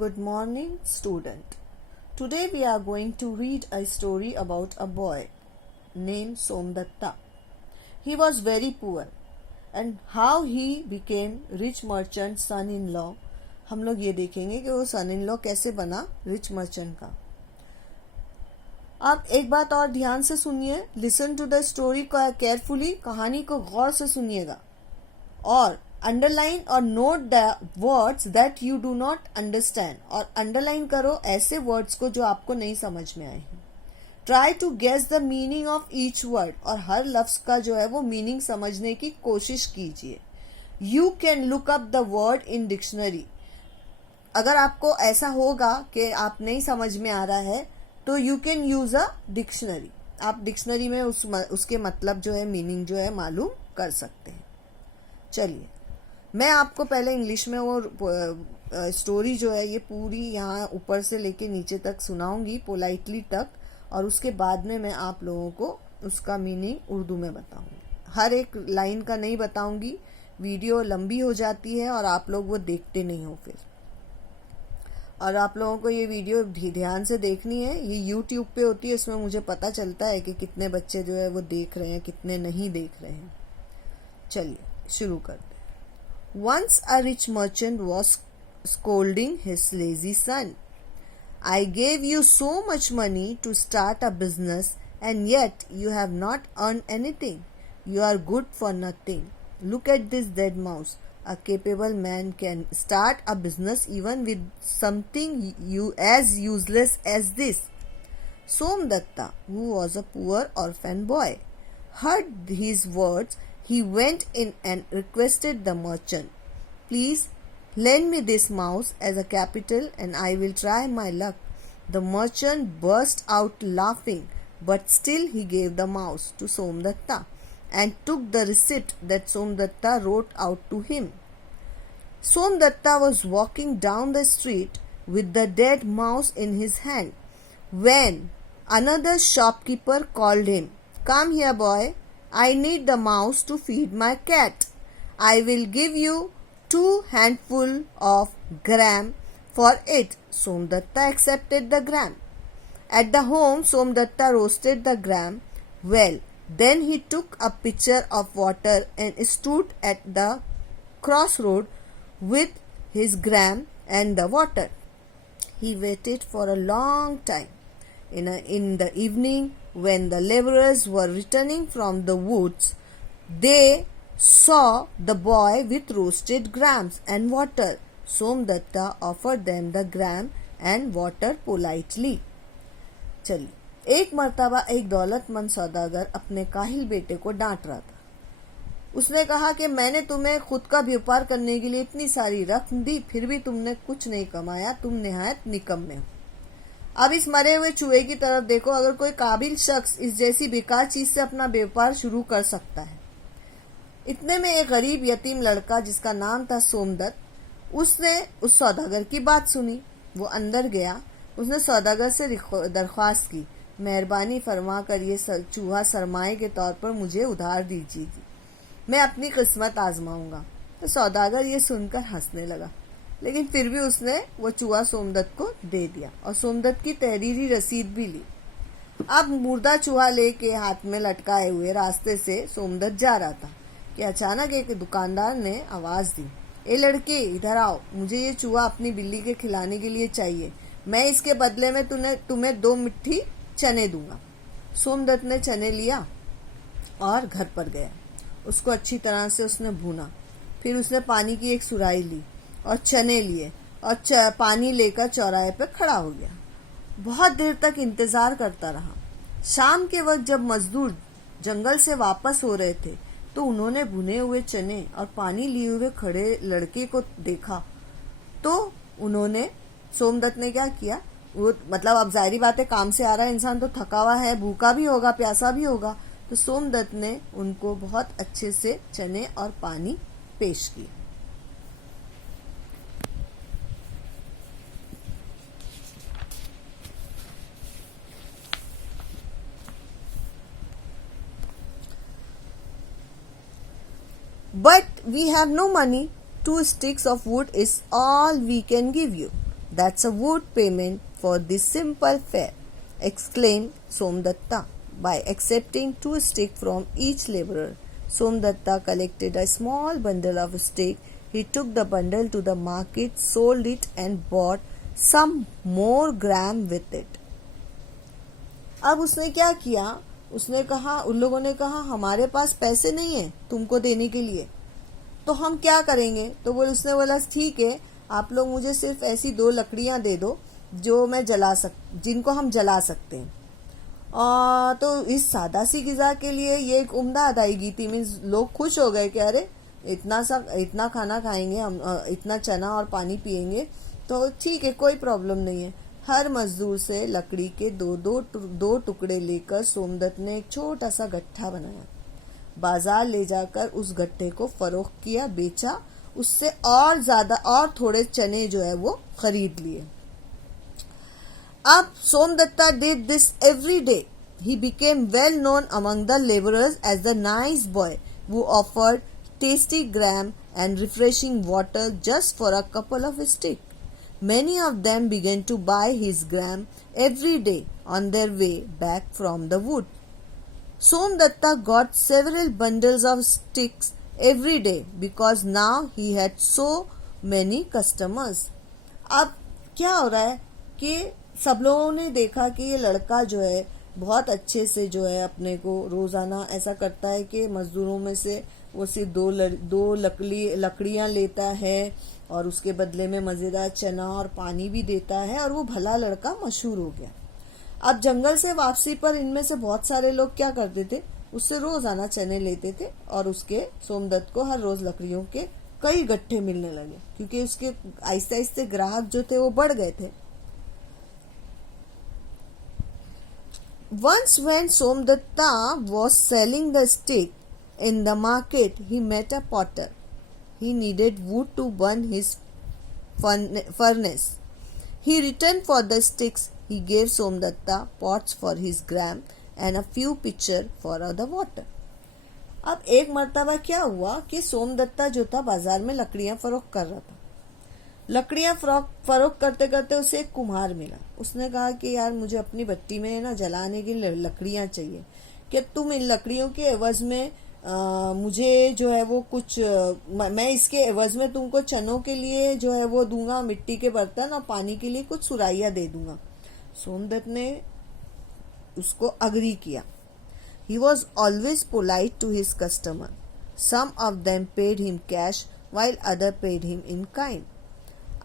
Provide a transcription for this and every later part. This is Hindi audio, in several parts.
Good morning, student. Today we are going to read a story about a boy named Somdatta. He was very poor and how he became rich merchant son-in-law. हम लोग ये देखेंगे कि वो son-in-law कैसे बना rich merchant का. आप एक बात और ध्यान से सुनिए. Listen to the story carefully. कहानी को गौर से सुनिएगा और अंडरलाइन और note the words that you do not understand और अंडरलाइन करो ऐसे वर्ड्स को जो आपको नहीं समझ में आए हैं. Try to guess the meaning of each word और हर लफ्ज का जो है वो मीनिंग समझने की कोशिश कीजिए. You can look up the word in dictionary. अगर आपको ऐसा होगा कि आप नहीं समझ में आ रहा है तो you can use a dictionary. आप डिक्शनरी में उसके मतलब जो है मीनिंग जो है मालूम कर सकते हैं. चलिए मैं आपको पहले इंग्लिश में वो स्टोरी जो है ये पूरी यहाँ ऊपर से लेके नीचे तक सुनाऊंगी पोलाइटली तक और उसके बाद में मैं आप लोगों को उसका मीनिंग उर्दू में बताऊंगी. हर एक लाइन का नहीं बताऊंगी, वीडियो लंबी हो जाती है और आप लोग वो देखते नहीं हो फिर. और आप लोगों को ये वीडियो ध्यान से देखनी है. ये यूट्यूब पे होती है, इसमें मुझे पता चलता है कि कितने बच्चे जो है वो देख रहे हैं, कितने नहीं देख रहे हैं. चलिए शुरू करते हैं. Once a rich merchant was scolding his lazy son. I gave you so much money to start a business and yet you have not earned anything. You are good for nothing. Look at this dead mouse. A capable man can start a business even with something as useless as this. Somdatta, who was a poor orphan boy, heard his words. He went in and requested the merchant, "Please lend me this mouse as a capital and I will try my luck." The merchant burst out laughing, but still he gave the mouse to Somdatta and took the receipt that Somdatta wrote out to him. Somdatta was walking down the street with the dead mouse in his hand when another shopkeeper called him. "Come here, boy. I need the mouse to feed my cat. I will give you 2 handful of gram for it." Somdatta accepted the gram. At the home, Somdatta roasted the gram well. Then he took a pitcher of water and stood at the crossroad with his gram and the water. He waited for a long time. In the evening, when the laborers were returning from the woods, they saw the boy with roasted grams and water. Somdatta offered them the gram and water politely. चलिए, एक मर्तबा एक दौलतमंद सौदागर अपने काहिल बेटे को डांट रहा था. उसने कहा कि मैंने तुम्हें खुद का व्यापार करने के लिए इतनी सारी रकम दी, फिर भी तुमने कुछ नहीं कमाया. तुम निहायत निकम्मे हो. अब इस मरे हुए चूहे की तरफ देखो. अगर कोई काबिल शख्स इस जैसी बेकार चीज से अपना व्यापार शुरू कर सकता है. इतने में एक गरीब यतीम लड़का जिसका नाम था सोमदत्त, उसने उस सौदागर की बात सुनी. वो अंदर गया. उसने सौदागर से दरख्वास्त की, मेहरबानी फरमा कर ये चूहा सरमाए के तौर पर मुझे उधार दीजिएगी. मैं अपनी किस्मत आजमाऊंगा. तो सौदागर ये सुनकर हंसने लगा, लेकिन फिर भी उसने वो चूहा सोमदत्त को दे दिया और सोमदत्त की तहरीरी रसीद भी ली. अब मुर्दा चूहा लेके हाथ में लटकाए हुए रास्ते से सोमदत्त जा रहा था कि अचानक एक दुकानदार ने आवाज दी, "ए लड़के, इधर आओ. मुझे ये चूहा अपनी बिल्ली के खिलाने के लिए चाहिए. मैं इसके बदले में तुम्हें 2 मुट्ठी चने दूंगा." सोमदत्त ने चने लिया और घर पर गया. उसको अच्छी तरह से उसने भूना. फिर उसने पानी की एक सुराही ली और चने लिए और पानी लेकर चौराहे पर खड़ा हो गया. बहुत देर तक इंतजार करता रहा. शाम के वक्त जब मजदूर जंगल से वापस हो रहे थे तो उन्होंने भुने हुए चने और पानी लिए हुए खड़े लड़के को देखा. तो उन्होंने सोमदत्त ने क्या किया, वो मतलब अब जाहिर बात है, काम से आ रहा है इंसान तो थका हुआ है, भूखा भी होगा, प्यासा भी होगा. तो सोमदत्त ने उनको बहुत अच्छे से चने और पानी पेश किया. "But we have no money. 2 sticks of wood is all we can give you." That's a wood payment for this simple fare, exclaimed Somdatta. By accepting 2 sticks from each laborer, Somdatta collected a small bundle of sticks. He took the bundle to the market, sold it, and bought some more gram with it. अब उसने क्या किया, उसने कहा, उन लोगों ने कहा हमारे पास पैसे नहीं है तुमको देने के लिए, तो हम क्या करेंगे। तो वो उसने बोला ठीक है, आप लोग मुझे सिर्फ ऐसी 2 लकड़ियां दे दो जो मैं जिनको हम जला सकते हैं। तो इस सादा सी ग़िज़ा के लिए ये एक उम्दा अदायगी थी। मीन्स लोग खुश हो गए कि अरे इतना खाना खाएंगे हम, इतना चना और पानी पिएंगे तो ठीक है, कोई प्रॉब्लम नहीं है। हर मजदूर से लकड़ी के दो टुकड़े लेकर सोमदत्त ने एक छोटा सा गट्ठा बनाया। बाजार ले जाकर उस गट्ठे को फरोख्त किया, बेचा, उससे और ज्यादा और थोड़े चने जो है वो खरीद लिए। अब Somdatta did this every day. He became well known among the laborers as the nice boy who offered tasty gram and refreshing water just for a couple of sticks. Many of them began to buy his gram every day on their way back from the wood. Somdatta got several bundles of sticks every day because now he had so many customers. अब क्या हो रहा है कि सब लोगों ने देखा कि ये लड़का जो है बहुत अच्छे से जो है अपने को रोज़ाना ऐसा करता है कि मज़दूरों में से वो सिर्फ दो लकड़ियाँ लेता है और उसके बदले में मज़ेदार चना और पानी भी देता है, और वो भला लड़का मशहूर हो गया। अब जंगल से वापसी पर इनमें से बहुत सारे लोग क्या करते थे, उससे रोज़ाना चने लेते थे और उसके सोमदत्त को हर रोज़ लकड़ियों के कई गट्ठे मिलने लगे, क्योंकि उसके आहिस्ते आहिस्ते ग्राहक जो थे वो बढ़ गए थे। Once when Somdatta was selling the stick in the market, he met a potter. He needed wood to burn his furnace. He returned for the sticks. He gave Somdatta pots for his gram and a few pitchers for the water. अब एक मर्तबा क्या हुआ कि सोमदत्ता जो था बाजार में लकड़ियां फरोख्त कर रहा था। लकड़ियां फरोख्त करते करते उसे एक कुम्हार मिला। उसने कहा कि यार मुझे अपनी भट्टी में ना जलाने की लकड़ियां चाहिए, कि तुम इन लकड़ियों के एवज में मुझे जो है वो कुछ मैं इसके एवज में तुमको चनों के लिए जो है वो दूंगा, मिट्टी के बर्तन और पानी के लिए कुछ सुराइयां दे दूंगा। सोमदत्त ने उसको अग्री किया। He was always polite to his customer. Some of them paid him cash while other paid him in kind.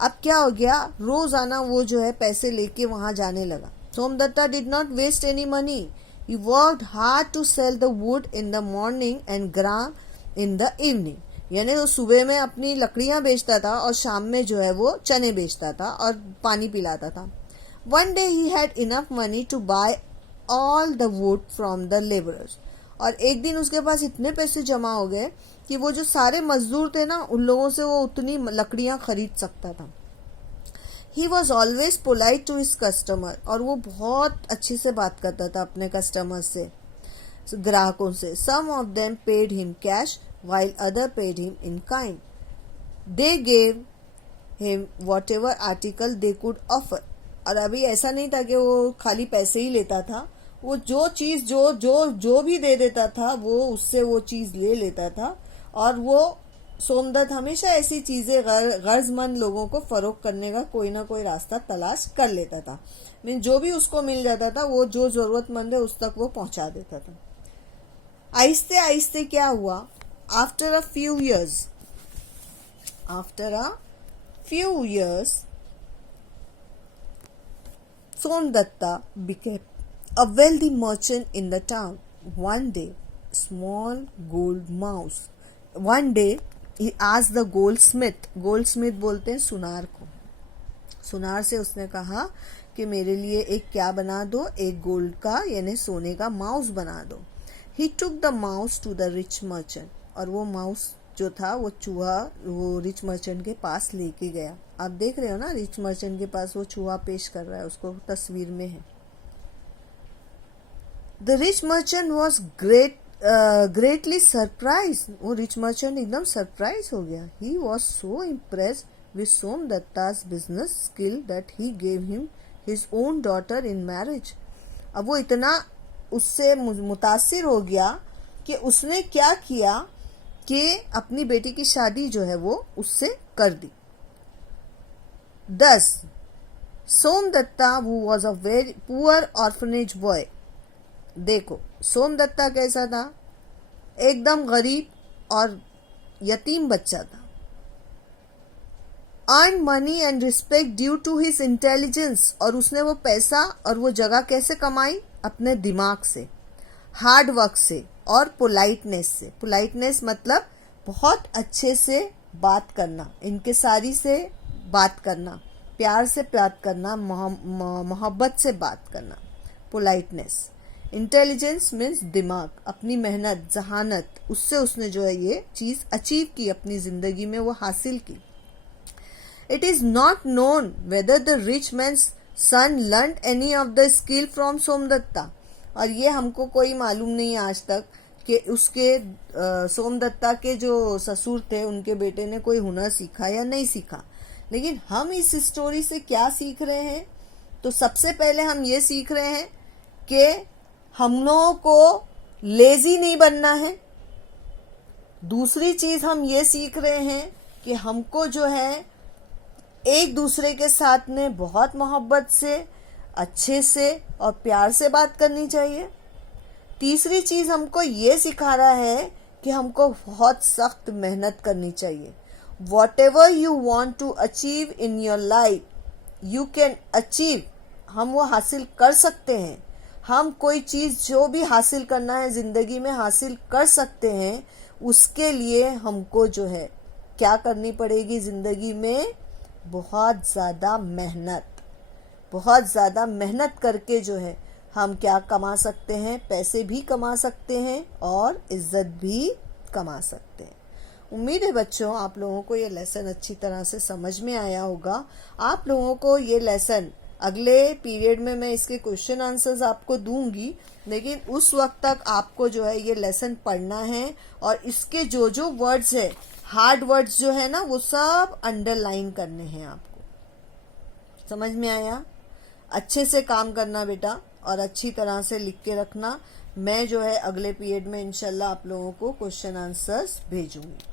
अब क्या हो गया, रोजाना वो जो है पैसे लेके वहां जाने लगा। Somdatta did not waste any money. He worked hard to sell the wood in the morning and gram in the evening. यानी वो सुबह में अपनी लकड़ियां बेचता था और शाम में जो है वो चने बेचता था और पानी पिलाता था। One day he had enough money to buy all the wood from the laborers. और एक दिन उसके पास इतने पैसे जमा हो गए कि वो जो सारे मजदूर थे ना, उन लोगों से वो उतनी लकड़ियां खरीद सकता था। He was always polite to his customer. और वो बहुत अच्छे से बात करता था अपने कस्टमर से, ग्राहकों से। Some of them paid him cash while other paid him in kind. They gave him whatever article they could offer. और अभी ऐसा नहीं था कि वो खाली पैसे ही लेता था, वो जो चीज जो भी दे देता था वो उससे वो चीज ले लेता था। और वो सोमदत्त हमेशा ऐसी चीजें गर्जमंद लोगों को फरोख्त करने का कोई ना कोई रास्ता तलाश कर लेता था। मीन जो भी उसको मिल जाता था वो जो जरूरतमंद है उस तक वो पहुंचा देता था। आहिस्ते आहिस्ते क्या हुआ, after a few years Somdatta became a wealthy merchant in the town. One day he asked the goldsmith बोलते हैं सुनार को। सुनार से उसने कहा कि मेरे लिए एक क्या बना दो, एक गोल्ड का यानी सोने का माउस बना दो। He took the mouse to the rich merchant. और वो माउस जो था वो चूहा वो रिच मर्चेंट के पास लेके गया। आप देख रहे हो ना, रिच मर्चेंट के पास वो चूहा पेश कर रहा है, उसको तस्वीर में है। The rich merchant was greatly surprise. वो रिच मर्चेंट एकदम सरप्राइज हो गया। He was so impressed with Somdatta's business skill that he gave him his own daughter in marriage. अब वो इतना उससे मुतासिर हो गया कि उसने क्या किया कि अपनी बेटी की शादी जो है वो उससे कर दी. 10. Somdatta who was a very poor orphanage boy. देखो सोमदत्ता कैसा था, एकदम गरीब और यतीम बच्चा था. earned money and respect due to his intelligence, और उसने वो पैसा और वो जगह कैसे कमाई, अपने दिमाग से, हार्ड वर्क से और पोलाइटनेस से. पोलाइटनेस मतलब बहुत अच्छे से बात करना, इनके सारी से बात करना, प्यार से बात करना, मोहब्बत से बात करना, पोलाइटनेस. इंटेलिजेंस मीन्स दिमाग, अपनी मेहनत, जहानत, उससे उसने जो है ये चीज़ अचीव की, अपनी ज़िंदगी में वो हासिल की. It is not known whether the rich man's son learnt any of the skill from Somdatta. और ये हमको कोई मालूम नहीं आज तक कि उसके सोमदत्ता के जो ससुर थे उनके बेटे ने कोई हुनर सीखा या नहीं सीखा. लेकिन हम इस स्टोरी से क्या सीख रहे हैं, तो सबसे पहले हम ये सीख रहे हैं कि हम लोगों को लेजी नहीं बनना है. दूसरी चीज़ हम ये सीख रहे हैं कि हमको जो है एक दूसरे के साथ में बहुत मोहब्बत से, अच्छे से और प्यार से बात करनी चाहिए. तीसरी चीज़ हमको ये सिखा रहा है कि हमको बहुत सख्त मेहनत करनी चाहिए. Whatever you want to achieve in your life you can achieve. हम वो हासिल कर सकते हैं. हम कोई चीज़ जो भी हासिल करना है ज़िंदगी में हासिल कर सकते हैं. उसके लिए हमको जो है क्या करनी पड़ेगी ज़िंदगी में, बहुत ज़्यादा मेहनत. बहुत ज़्यादा मेहनत करके जो है हम क्या कमा सकते हैं, पैसे भी कमा सकते हैं और इज़्ज़त भी कमा सकते हैं. उम्मीद है बच्चों आप लोगों को ये लेसन अच्छी तरह से समझ में आया होगा. आप लोगों को ये लेसन अगले पीरियड में मैं इसके क्वेश्चन आंसर्स आपको दूंगी, लेकिन उस वक्त तक आपको जो है ये लेसन पढ़ना है और इसके जो जो वर्ड्स है, हार्ड वर्ड्स जो है ना, वो सब अंडरलाइन करने हैं आपको. समझ में आया? अच्छे से काम करना बेटा और अच्छी तरह से लिख के रखना. मैं जो है अगले पीरियड में इंशाल्लाह आप लोगों को क्वेश्चन आंसर्स भेजूंगी.